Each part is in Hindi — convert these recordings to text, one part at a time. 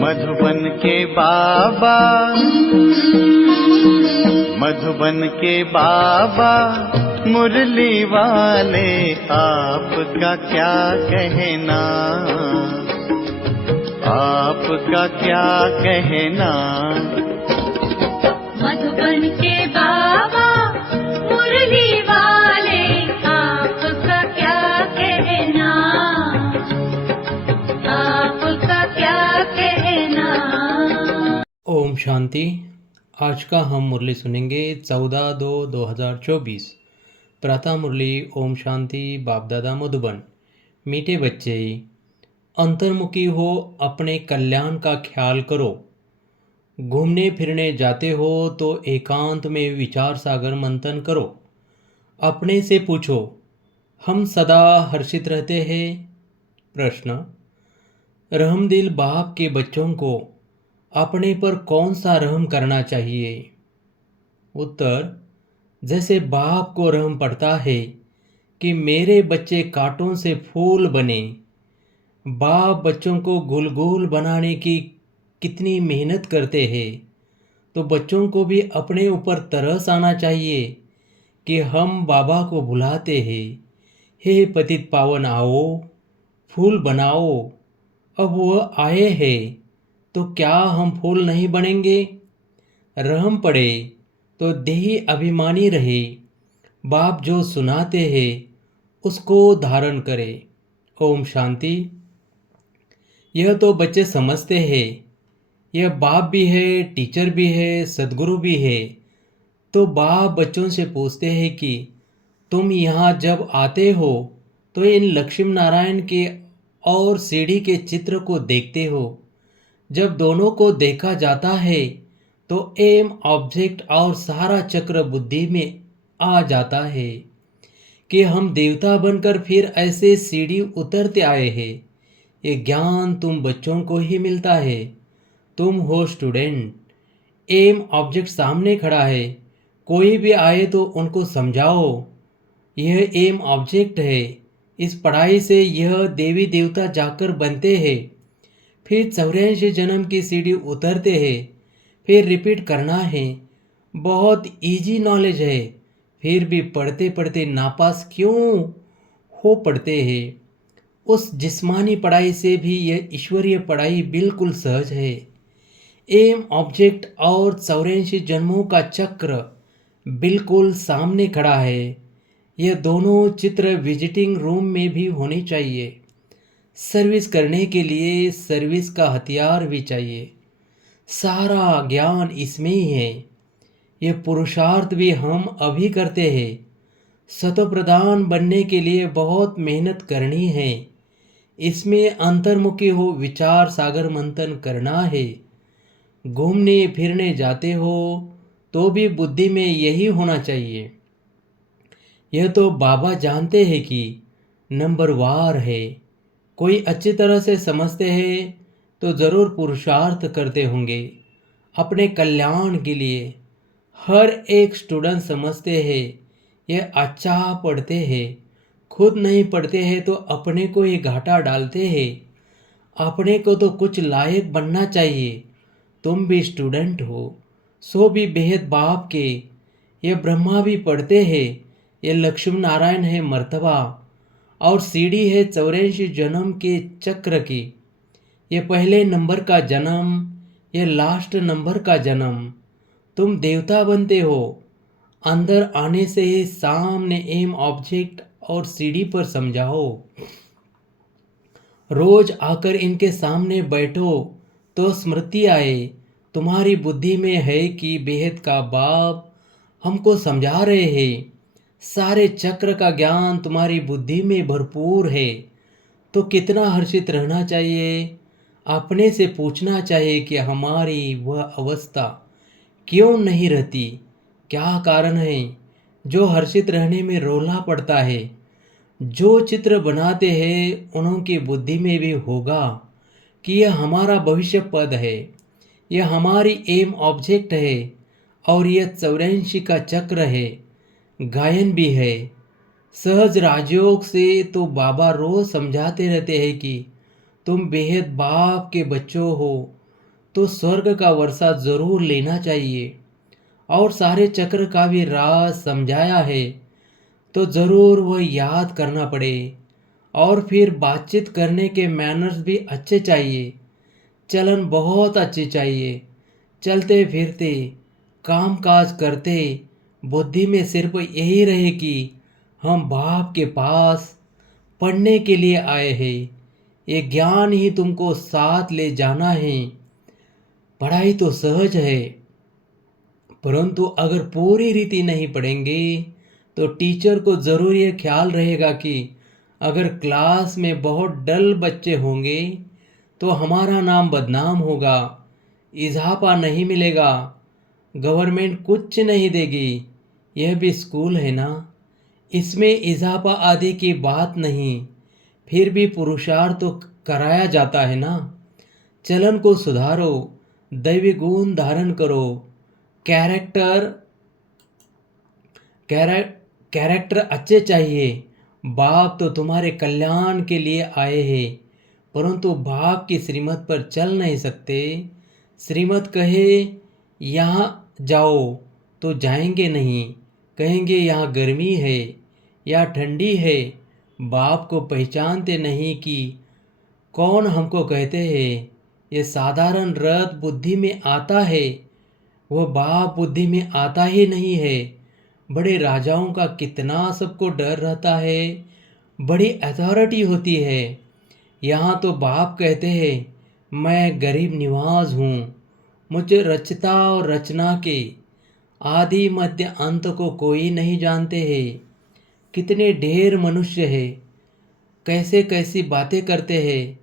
मधुबन के बाबा, मधुबन के बाबा मुरली वाले, आपका क्या कहना, आपका क्या कहना। मधुबन के बाबा मुरली वाले, आपका क्या कहना, आपका क्या कहना। ओम शांति। आज का हम मुरली सुनेंगे 14/2/2024। प्रातः मुरली ओम शांति बाप दादा मधुबन। मीठे बच्चे, अंतर्मुखी हो, अपने कल्याण का ख्याल करो। घूमने फिरने जाते हो तो एकांत में विचार सागर मंथन करो। अपने से पूछो, हम सदा हर्षित रहते हैं? प्रश्न, रहमदिल बाप के बच्चों को अपने पर कौन सा रहम करना चाहिए? उत्तर, जैसे बाप को रहम पड़ता है कि मेरे बच्चे कांटों से फूल बने। बाप बच्चों को गुलगुल बनाने की कितनी मेहनत करते हैं, तो बच्चों को भी अपने ऊपर तरस आना चाहिए कि हम बाबा को बुलाते हैं, हे पतित पावन आओ, फूल बनाओ। अब वह आए हैं तो क्या हम फूल नहीं बनेंगे? रहम पड़े तो देही अभिमानी रहे। बाप जो सुनाते हैं उसको धारण करे। ओम शांति। यह तो बच्चे समझते हैं, यह बाप भी है, टीचर भी है, सदगुरु भी है। तो बाप बच्चों से पूछते हैं कि तुम यहाँ जब आते हो तो इन लक्ष्मी नारायण के और सीढ़ी के चित्र को देखते हो। जब दोनों को देखा जाता है तो एम ऑब्जेक्ट और सारा चक्र बुद्धि में आ जाता है कि हम देवता बनकर फिर ऐसे सीढ़ी उतरते आए हैं। ये ज्ञान तुम बच्चों को ही मिलता है। तुम हो स्टूडेंट, एम ऑब्जेक्ट सामने खड़ा है, कोई भी आए तो उनको समझाओ यह एम ऑब्जेक्ट है। इस पढ़ाई से यह देवी देवता जाकर बनते हैं, फिर 84 जन्म की सीढ़ी उतरते हैं, फिर रिपीट करना है। बहुत इजी नॉलेज है, फिर भी पढ़ते पढ़ते नापास क्यों हो पढ़ते हैं। उस जिस्मानी पढ़ाई से भी यह ईश्वरीय पढ़ाई बिल्कुल सहज है। एम ऑब्जेक्ट और 84 जन्मों का चक्र बिल्कुल सामने खड़ा है। यह दोनों चित्र विजिटिंग रूम में भी होनी चाहिए। सर्विस करने के लिए सर्विस का हथियार भी चाहिए। सारा ज्ञान इसमें ही है। यह पुरुषार्थ भी हम अभी करते हैं। सतोप्रधान बनने के लिए बहुत मेहनत करनी है। इसमें अंतर्मुखी हो, विचार सागर मंथन करना है। घूमने फिरने जाते हो तो भी बुद्धि में यही होना चाहिए। यह तो बाबा जानते हैं कि नंबरवार है। कोई अच्छी तरह से समझते हैं तो ज़रूर पुरुषार्थ करते होंगे अपने कल्याण के लिए। हर एक स्टूडेंट समझते हैं, यह अच्छा पढ़ते हैं, खुद नहीं पढ़ते हैं तो अपने को ही घाटा डालते हैं। अपने को तो कुछ लायक बनना चाहिए। तुम भी स्टूडेंट हो, सो भी बेहद बाप के। यह ब्रह्मा भी पढ़ते हैं, यह लक्ष्मी नारायण है मर्तबा, और सीढ़ी है 84 जन्म के चक्र की। ये पहले नंबर का जन्म, ये लास्ट नंबर का जन्म। तुम देवता बनते हो। अंदर आने से ही सामने एम ऑब्जेक्ट और सीढ़ी पर समझाओ। रोज आकर इनके सामने बैठो तो स्मृति आए। तुम्हारी बुद्धि में है कि बेहद का बाप हमको समझा रहे हैं। सारे चक्र का ज्ञान तुम्हारी बुद्धि में भरपूर है, तो कितना हर्षित रहना चाहिए। अपने से पूछना चाहिए कि हमारी वह अवस्था क्यों नहीं रहती, क्या कारण है जो हर्षित रहने में रोला पड़ता है। जो चित्र बनाते हैं उनकी बुद्धि में भी होगा कि यह हमारा भविष्य पद है, यह हमारी एम ऑब्जेक्ट है, और यह 84 का चक्र है, गायन भी है। सहज राजयोग से तो बाबा रोज समझाते रहते हैं कि तुम बेहद बाप के बच्चों हो, तो स्वर्ग का वर्षा जरूर लेना चाहिए। और सारे चक्र का भी राज समझाया है तो ज़रूर वह याद करना पड़े। और फिर बातचीत करने के मैनर्स भी अच्छे चाहिए, चलन बहुत अच्छे चाहिए। चलते फिरते काम काज करते बुद्धि में सिर्फ यही रहे कि हम बाप के पास पढ़ने के लिए आए हैं, ये ज्ञान ही तुमको साथ ले जाना है। पढ़ाई तो सहज है, परंतु अगर पूरी रीति नहीं पढ़ेंगे तो टीचर को ज़रूर ये ख्याल रहेगा कि अगर क्लास में बहुत डल बच्चे होंगे तो हमारा नाम बदनाम होगा, इजाफा नहीं मिलेगा, गवर्नमेंट कुछ नहीं देगी। यह भी स्कूल है ना, इसमें इजाफा आदि की बात नहीं, फिर भी पुरुषार्थ तो कराया जाता है ना। चलन को सुधारो, दैवी गुण धारण करो, कैरेक्टर कैरेक्टर अच्छे चाहिए। बाप तो तुम्हारे कल्याण के लिए आए हैं, परंतु बाप की श्रीमत पर चल नहीं सकते। श्रीमत कहे यहाँ जाओ तो जाएंगे नहीं, कहेंगे यहाँ गर्मी है या ठंडी है। बाप को पहचानते नहीं कि कौन हमको कहते हैं। ये साधारण रथ बुद्धि में आता है, वह बाप बुद्धि में आता ही नहीं है। बड़े राजाओं का कितना सबको डर रहता है, बड़ी अथॉरिटी होती है। यहाँ तो बाप कहते हैं मैं गरीब निवाज हूँ, मुझे रचता और रचना के आदि मध्य अंत को कोई नहीं जानते हैं। कितने ढेर मनुष्य है, कैसे कैसी बातें करते हैं,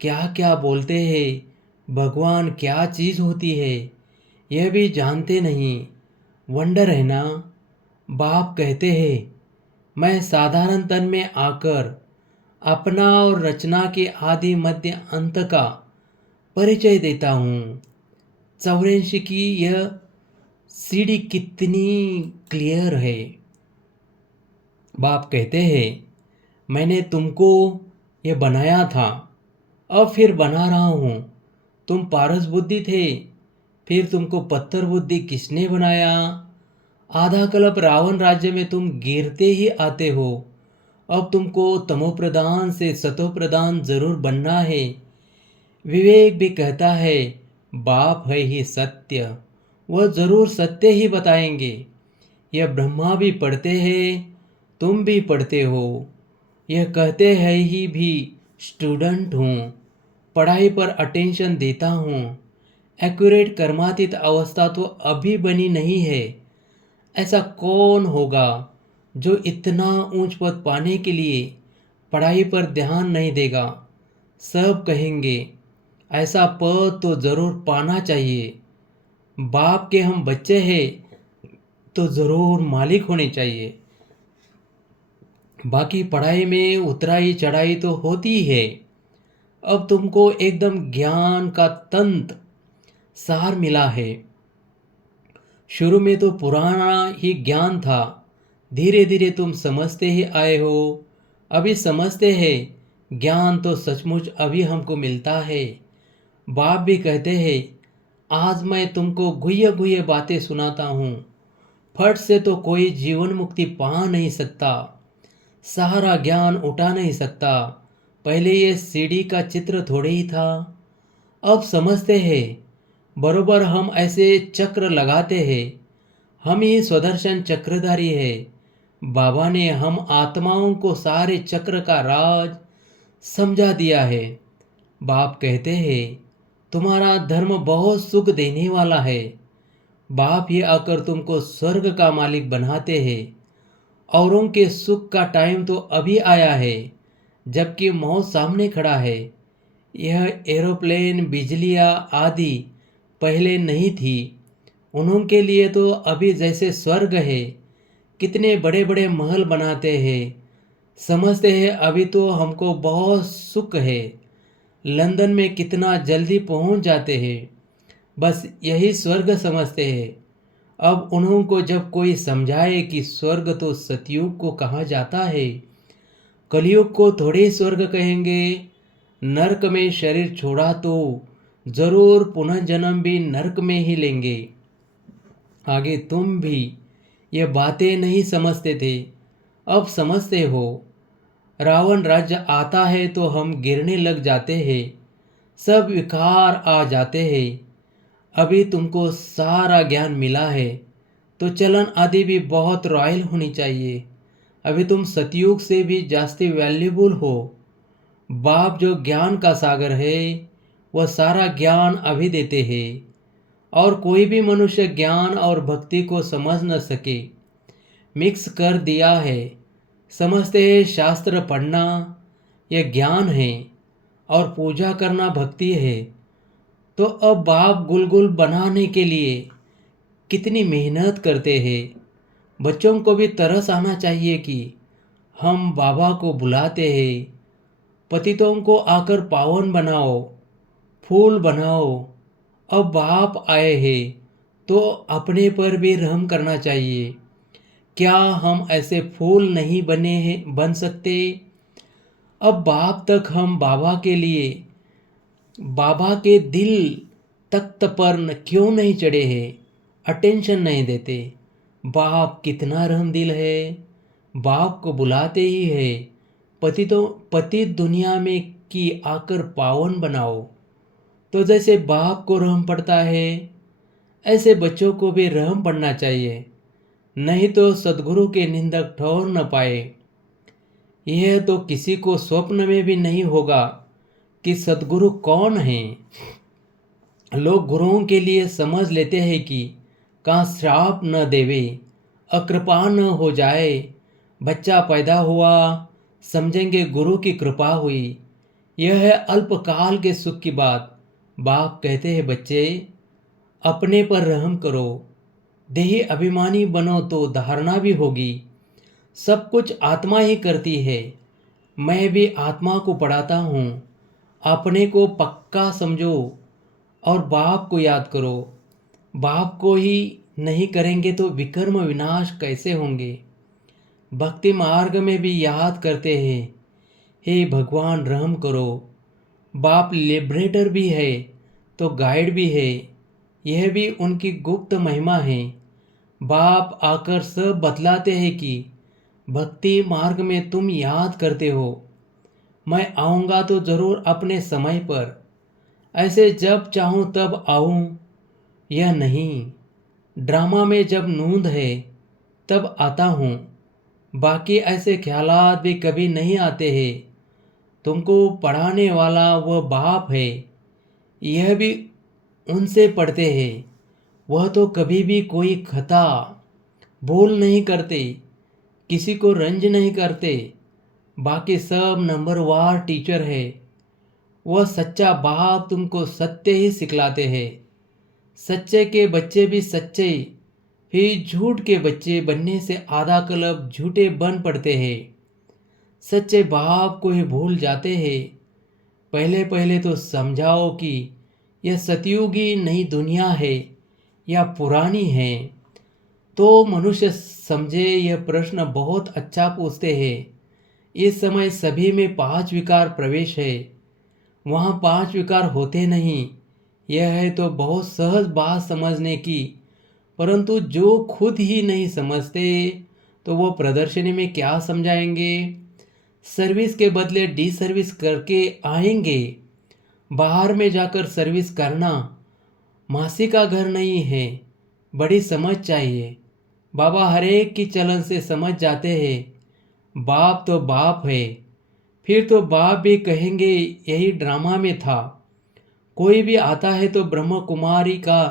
क्या क्या बोलते हैं, भगवान क्या चीज़ होती है यह भी जानते नहीं। वंडर है ना। बाप कहते हैं मैं साधारण तन में आकर अपना और रचना के आदि मध्य अंत का परिचय देता हूँ। 84 की यह सीढ़ी कितनी क्लियर है। बाप कहते हैं मैंने तुमको ये बनाया था, अब फिर बना रहा हूँ। तुम पारस बुद्धि थे, फिर तुमको पत्थर बुद्धि किसने बनाया। आधा कल्प रावण राज्य में तुम गिरते ही आते हो, अब तुमको तमोप्रधान से सतोप्रधान जरूर बनना है। विवेक भी कहता है बाप है ही सत्य, वह जरूर सत्य ही बताएंगे। यह ब्रह्मा भी पढ़ते हैं, तुम भी पढ़ते हो। यह कहते हैं ही भी स्टूडेंट हूँ, पढ़ाई पर अटेंशन देता हूँ। एक्यूरेट कर्मातीत अवस्था तो अभी बनी नहीं है। ऐसा कौन होगा जो इतना ऊंच पद पाने के लिए पढ़ाई पर ध्यान नहीं देगा। सब कहेंगे ऐसा पद तो ज़रूर पाना चाहिए। बाप के हम बच्चे हैं तो ज़रूर मालिक होने चाहिए। बाकी पढ़ाई में उतराई चढ़ाई तो होती है। अब तुमको एकदम ज्ञान का तंत्र सार मिला है। शुरू में तो पुराना ही ज्ञान था, धीरे धीरे तुम समझते ही आए हो। अभी समझते हैं, ज्ञान तो सचमुच अभी हमको मिलता है। बाप भी कहते हैं आज मैं तुमको गुह्य गुह्य बातें सुनाता हूँ। फट से तो कोई जीवन मुक्ति पा नहीं सकता, सारा ज्ञान उठा नहीं सकता। पहले ये सीढ़ी का चित्र थोड़े ही था, अब समझते हैं। बरोबर हम ऐसे चक्र लगाते हैं, हम ही स्वदर्शन चक्रधारी है। बाबा ने हम आत्माओं को सारे चक्र का राज समझा दिया है। बाप कहते हैं तुम्हारा धर्म बहुत सुख देने वाला है। बाप ही आकर तुमको स्वर्ग का मालिक बनाते हैं। औरों के सुख का टाइम तो अभी आया है, जबकि मौत सामने खड़ा है। यह एरोप्लेन बिजलियाँ आदि पहले नहीं थी, उनके लिए तो अभी जैसे स्वर्ग है। कितने बड़े बड़े महल बनाते हैं, समझते हैं अभी तो हमको बहुत सुख है। लंदन में कितना जल्दी पहुंच जाते हैं, बस यही स्वर्ग समझते हैं। अब उन्हों को जब कोई समझाए कि स्वर्ग तो सतयुग को कहा जाता है, कलयुग को थोड़े स्वर्ग कहेंगे। नरक में शरीर छोड़ा तो जरूर पुनः जन्म भी नरक में ही लेंगे। आगे तुम भी ये बातें नहीं समझते थे, अब समझते हो। रावण राज्य आता है तो हम गिरने लग जाते हैं, सब विकार आ जाते हैं। अभी तुमको सारा ज्ञान मिला है तो चलन आदि भी बहुत रॉयल होनी चाहिए। अभी तुम सतयुग से भी जास्ती वैल्यूबल हो। बाप जो ज्ञान का सागर है वह सारा ज्ञान अभी देते हैं, और कोई भी मनुष्य ज्ञान और भक्ति को समझ न सके, मिक्स कर दिया है। समझते हैं शास्त्र पढ़ना यह ज्ञान है और पूजा करना भक्ति है। तो अब बाप गुलगुल बनाने के लिए कितनी मेहनत करते हैं। बच्चों को भी तरस आना चाहिए कि हम बाबा को बुलाते हैं। पतितों को आकर पावन बनाओ, फूल बनाओ। अब बाप आए हैं तो अपने पर भी रहम करना चाहिए। क्या हम ऐसे फूल नहीं बन सकते? अब बाप तक हम बाबा के लिए, बाबा के दिल तख्त पर क्यों नहीं चढ़े हैं? अटेंशन नहीं देते। बाप कितना रहम दिल है, बाप को बुलाते ही है। पतित दुनिया में की आकर पावन बनाओ। तो जैसे बाप को रहम पड़ता है ऐसे बच्चों को भी रहम पड़ना चाहिए, नहीं तो सद्गुरु के निंदक ठहर न पाए। यह तो किसी को स्वप्न में भी नहीं होगा कि सद्गुरु कौन है। लोग गुरुओं के लिए समझ लेते हैं कि कहाँ श्राप न देवे, अकृपा न हो जाए। बच्चा पैदा हुआ, समझेंगे गुरु की कृपा हुई। यह है अल्पकाल के सुख की बात। बाप कहते हैं बच्चे अपने पर रहम करो, देही अभिमानी बनो तो धारणा भी होगी। सब कुछ आत्मा ही करती है। मैं भी आत्मा को पढ़ाता हूँ। अपने को पक्का समझो और बाप को याद करो। बाप को ही नहीं करेंगे तो विकर्म विनाश कैसे होंगे? भक्ति मार्ग में भी याद करते हैं, हे भगवान रहम करो। बाप लिबरेटर भी है तो गाइड भी है, यह भी उनकी गुप्त महिमा है। बाप आकर सब बतलाते हैं कि भक्ति मार्ग में तुम याद करते हो। मैं आऊँगा तो ज़रूर अपने समय पर, ऐसे जब चाहूँ तब आऊँ यह नहीं। ड्रामा में जब नूंद है तब आता हूँ, बाकी ऐसे ख्यालात भी कभी नहीं आते हैं। तुमको पढ़ाने वाला वह बाप है, यह भी उनसे पढ़ते हैं। वह तो कभी भी कोई खता भूल नहीं करते, किसी को रंज नहीं करते। बाकी सब नंबरवार टीचर है। वह सच्चा बाप तुमको सत्य ही सिखलाते हैं। सच्चे के बच्चे भी सच्चे, फिर झूठ के बच्चे बनने से आधा कलब झूठे बन पड़ते हैं। सच्चे बाप को ही भूल जाते हैं। पहले पहले तो समझाओ कि यह सतयुगी नई दुनिया है या पुरानी है। तो मनुष्य समझे। यह प्रश्न बहुत अच्छा पूछते हैं। इस समय सभी में 5 विकार प्रवेश है, वहाँ 5 विकार होते नहीं। यह है तो बहुत सहज बात समझने की, परंतु जो खुद ही नहीं समझते तो वो प्रदर्शनी में क्या समझाएंगे? सर्विस के बदले डी सर्विस करके आएंगे। बाहर में जाकर सर्विस करना मासी का घर नहीं है, बड़ी समझ चाहिए। बाबा हरेक की चलन से समझ जाते हैं। बाप तो बाप है। फिर तो बाप भी कहेंगे यही ड्रामा में था। कोई भी आता है तो ब्रह्म कुमारी का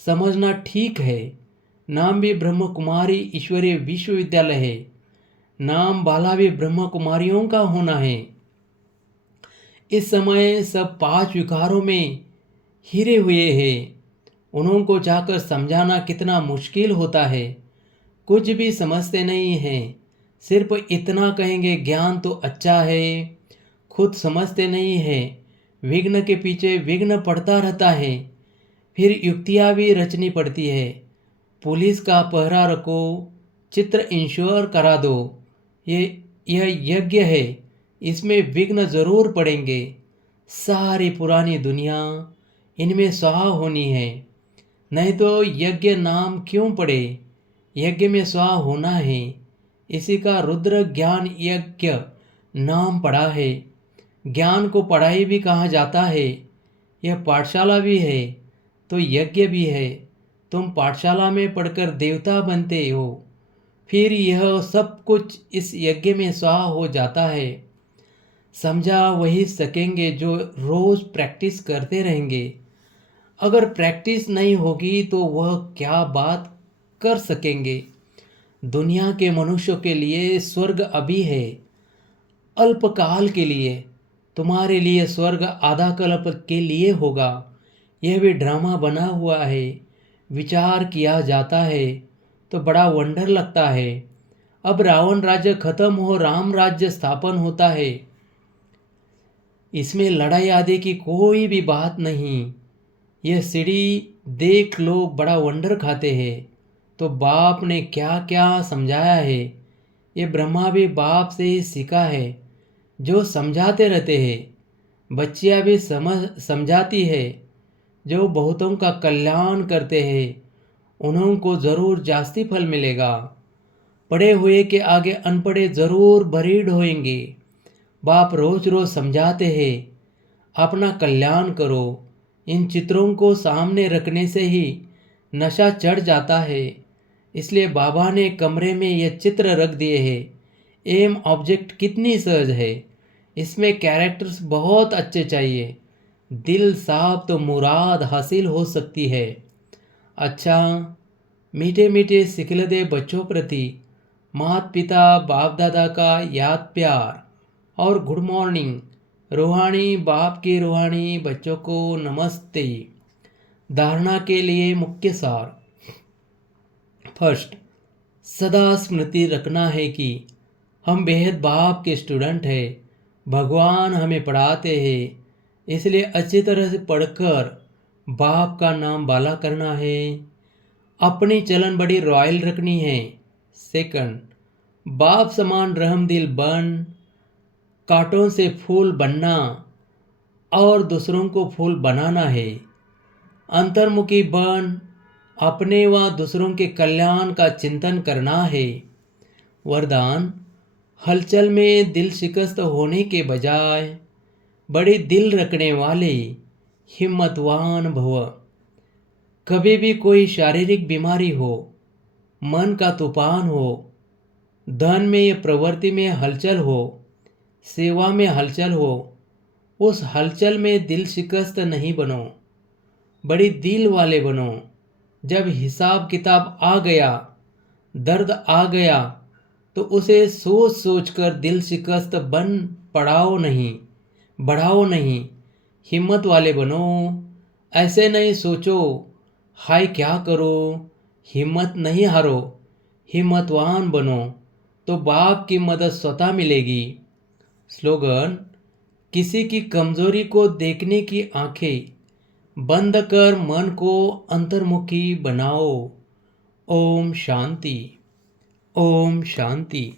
समझना ठीक है। नाम भी ब्रह्म कुमारी ईश्वरीय विश्वविद्यालय है। नाम वाला भी ब्रह्म कुमारियों का होना है। इस समय सब 5 विकारों में हिरे हुए हैं। उनको जाकर समझाना कितना मुश्किल होता है। कुछ भी समझते नहीं हैं, सिर्फ इतना कहेंगे ज्ञान तो अच्छा है। खुद समझते नहीं हैं, विघ्न के पीछे विघ्न पड़ता रहता है। फिर युक्तियाँ भी रचनी पड़ती है। पुलिस का पहरा रखो, चित्र इंश्योर करा दो। यह यज्ञ है, इसमें विघ्न जरूर पड़ेंगे। सारी पुरानी दुनिया इनमें स्वाहा होनी है, नहीं तो यज्ञ नाम क्यों पड़े। यज्ञ में स्वाहा होना है, इसी का रुद्र ज्ञान यज्ञ नाम पड़ा है। ज्ञान को पढ़ाई भी कहा जाता है। यह पाठशाला भी है तो यज्ञ भी है। तुम पाठशाला में पढ़कर देवता बनते हो, फिर यह सब कुछ इस यज्ञ में स्वाहा हो जाता है। समझा वही सकेंगे जो रोज प्रैक्टिस करते रहेंगे। अगर प्रैक्टिस नहीं होगी तो वह क्या बात कर सकेंगे। दुनिया के मनुष्यों के लिए स्वर्ग अभी है, अल्पकाल के लिए। तुम्हारे लिए स्वर्ग आधा कल्प के लिए होगा। यह भी ड्रामा बना हुआ है। विचार किया जाता है तो बड़ा वंडर लगता है। अब रावण राज्य खत्म हो, राम राज्य स्थापन होता है। इसमें लड़ाई आदि की कोई भी बात नहीं। यह सीढ़ी देख लोग बड़ा वंडर खाते हैं। तो बाप ने क्या क्या समझाया है। ये ब्रह्मा भी बाप से ही सीखा है, जो समझाते रहते हैं। बच्चियाँ भी समझाती है, जो बहुतों का कल्याण करते हैं उन्हों को ज़रूर जास्ती फल मिलेगा। पढ़े हुए के आगे अनपढ़े ज़रूर भरीड़ होएंगे। बाप रोज रोज समझाते हैं, अपना कल्याण करो। इन चित्रों को सामने रखने से ही नशा चढ़ जाता है। इसलिए बाबा ने कमरे में ये चित्र रख दिए हैं। एम ऑब्जेक्ट कितनी सहज है। इसमें कैरेक्टर्स बहुत अच्छे चाहिए। दिल साफ तो मुराद हासिल हो सकती है। अच्छा, मीठे मीठे सिखलदे बच्चों प्रति माता पिता बाप दादा का याद प्यार और गुड मॉर्निंग। रूहानी बाप के रूहानी बच्चों को नमस्ते। धारणा के लिए मुख्य सार। फर्स्ट, सदा स्मृति रखना है कि हम बेहद बाप के स्टूडेंट हैं। भगवान हमें पढ़ाते हैं, इसलिए अच्छी तरह से पढ़कर बाप का नाम बाला करना है। अपनी चलन बड़ी रॉयल रखनी है। सेकंड, बाप समान रहमदिल बन, कांटों से फूल बनना और दूसरों को फूल बनाना है। अंतर्मुखी बन, अपने व दूसरों के कल्याण का चिंतन करना है। वरदान, हलचल में दिल शिकस्त होने के बजाय बड़े दिल रखने वाले हिम्मतवान भव। कभी भी कोई शारीरिक बीमारी हो, मन का तूफान हो, धन में या प्रवृत्ति में हलचल हो, सेवा में हलचल हो, उस हलचल में दिल शिकस्त नहीं बनो, बड़ी दिल वाले बनो। जब हिसाब किताब आ गया, दर्द आ गया, तो उसे सोच सोच कर दिल शिकस्त बन पड़ाओ नहीं, बढ़ाओ नहीं। हिम्मत वाले बनो। ऐसे नहीं सोचो हाय क्या करो, हिम्मत नहीं हारो। हिम्मतवान बनो तो बाप की मदद स्वतः मिलेगी। स्लोगन, किसी की कमजोरी को देखने की आंखें बंद कर मन को अंतर्मुखी बनाओ। ओम शांति। ओम शांति।